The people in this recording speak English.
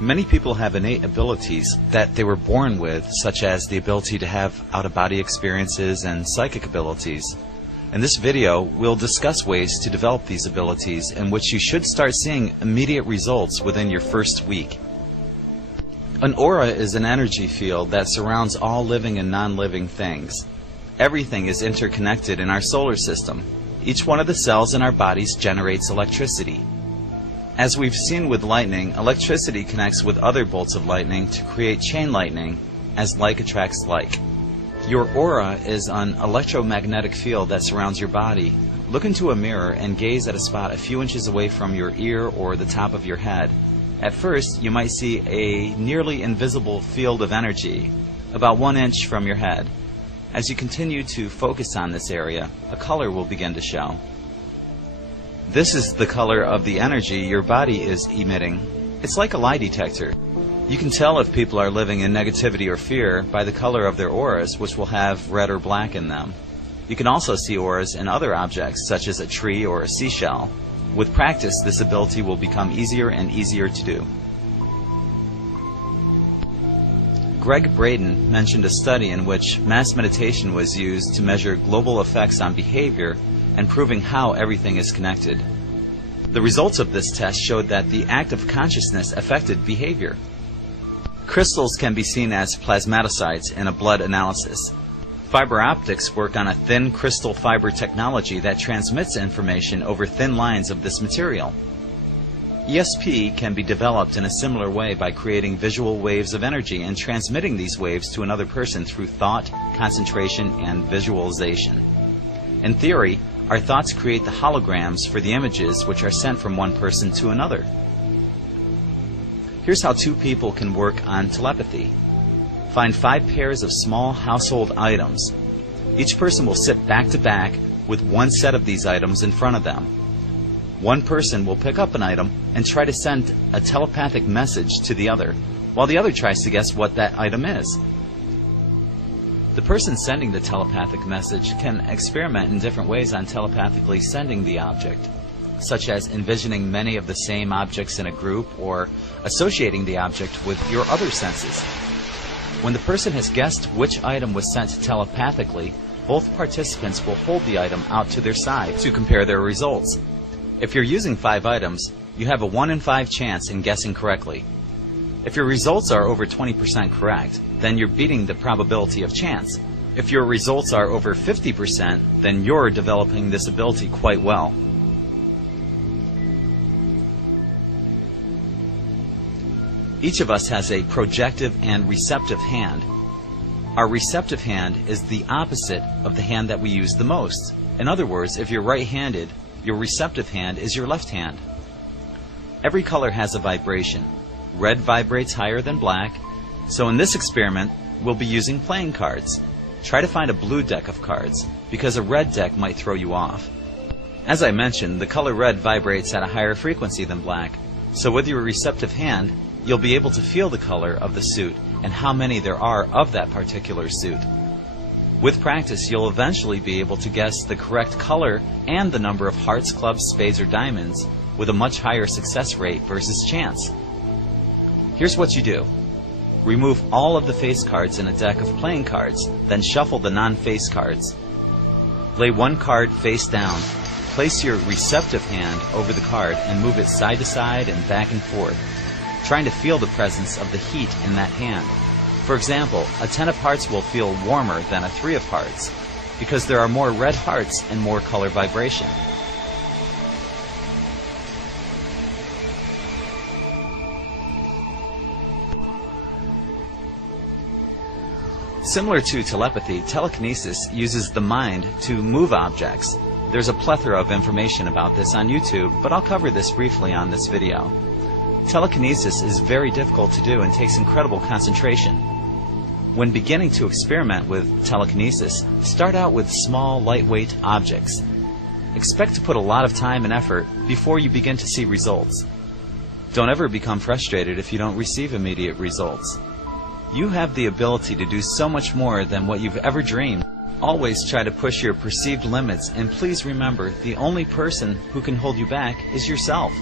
Many people have innate abilities that they were born with, such as the ability to have out-of-body experiences and psychic abilities. In this video, we'll discuss ways to develop these abilities in which you should start seeing immediate results within your first week. An aura is an energy field that surrounds all living and non-living things. Everything is interconnected in our solar system. Each one of the cells in our bodies generates electricity. As we've seen with lightning, electricity connects with other bolts of lightning to create chain lightning, as like attracts like. Your aura is an electromagnetic field that surrounds your body. Look into a mirror and gaze at a spot a few inches away from your ear or the top of your head. At first, you might see a nearly invisible field of energy, about 1 inch from your head. As you continue to focus on this area, a color will begin to show. This is the color of the energy your body is emitting. It's like a lie detector. You can tell if people are living in negativity or fear by the color of their auras, which will have red or black in them. You can also see auras in other objects, such as a tree or a seashell. With practice, this ability will become easier and easier to do. Gregg Braden mentioned a study in which mass meditation was used to measure global effects on behavior and proving how everything is connected. The results of this test showed that the act of consciousness affected behavior. Crystals can be seen as plasmatocytes in a blood analysis. Fiber optics work on a thin crystal fiber technology that transmits information over thin lines of this material. ESP can be developed in a similar way by creating visual waves of energy and transmitting these waves to another person through thought, concentration, and visualization. In theory, our thoughts create the holograms for the images which are sent from one person to another. Here's how two people can work on telepathy. Find 5 pairs of small household items. Each person will sit back to back with one set of these items in front of them. One person will pick up an item and try to send a telepathic message to the other, while the other tries to guess what that item is. The person sending the telepathic message can experiment in different ways on telepathically sending the object, such as envisioning many of the same objects in a group or associating the object with your other senses. When the person has guessed which item was sent telepathically, both participants will hold the item out to their side to compare their results. If you're using 5 items, you have a 1 in 5 chance in guessing correctly. If your results are over 20% correct, then you're beating the probability of chance. If your results are over 50%, then you're developing this ability quite well. Each of us has a projective and receptive hand. Our receptive hand is the opposite of the hand that we use the most. In other words, if you're right-handed, your receptive hand is your left hand. Every color has a vibration. Red vibrates higher than black, so in this experiment, we'll be using playing cards. Try to find a blue deck of cards, because a red deck might throw you off. As I mentioned, the color red vibrates at a higher frequency than black, so with your receptive hand, you'll be able to feel the color of the suit and how many there are of that particular suit. With practice, you'll eventually be able to guess the correct color and the number of hearts, clubs, spades, or diamonds with a much higher success rate versus chance. Here's what you do. Remove all of the face cards in a deck of playing cards, then shuffle the non-face cards. Lay one card face down. Place your receptive hand over the card and move it side to side and back and forth, trying to feel the presence of the heat in that hand. For example, a 10 of hearts will feel warmer than a 3 of hearts, because there are more red hearts and more color vibration. Similar to telepathy, telekinesis uses the mind to move objects. There's a plethora of information about this on YouTube, but I'll cover this briefly on this video. Telekinesis is very difficult to do and takes incredible concentration. When beginning to experiment with telekinesis, start out with small, lightweight objects. Expect to put a lot of time and effort before you begin to see results. Don't ever become frustrated if you don't receive immediate results. You have the ability to do so much more than what you've ever dreamed. Always try to push your perceived limits, and please remember, the only person who can hold you back is yourself.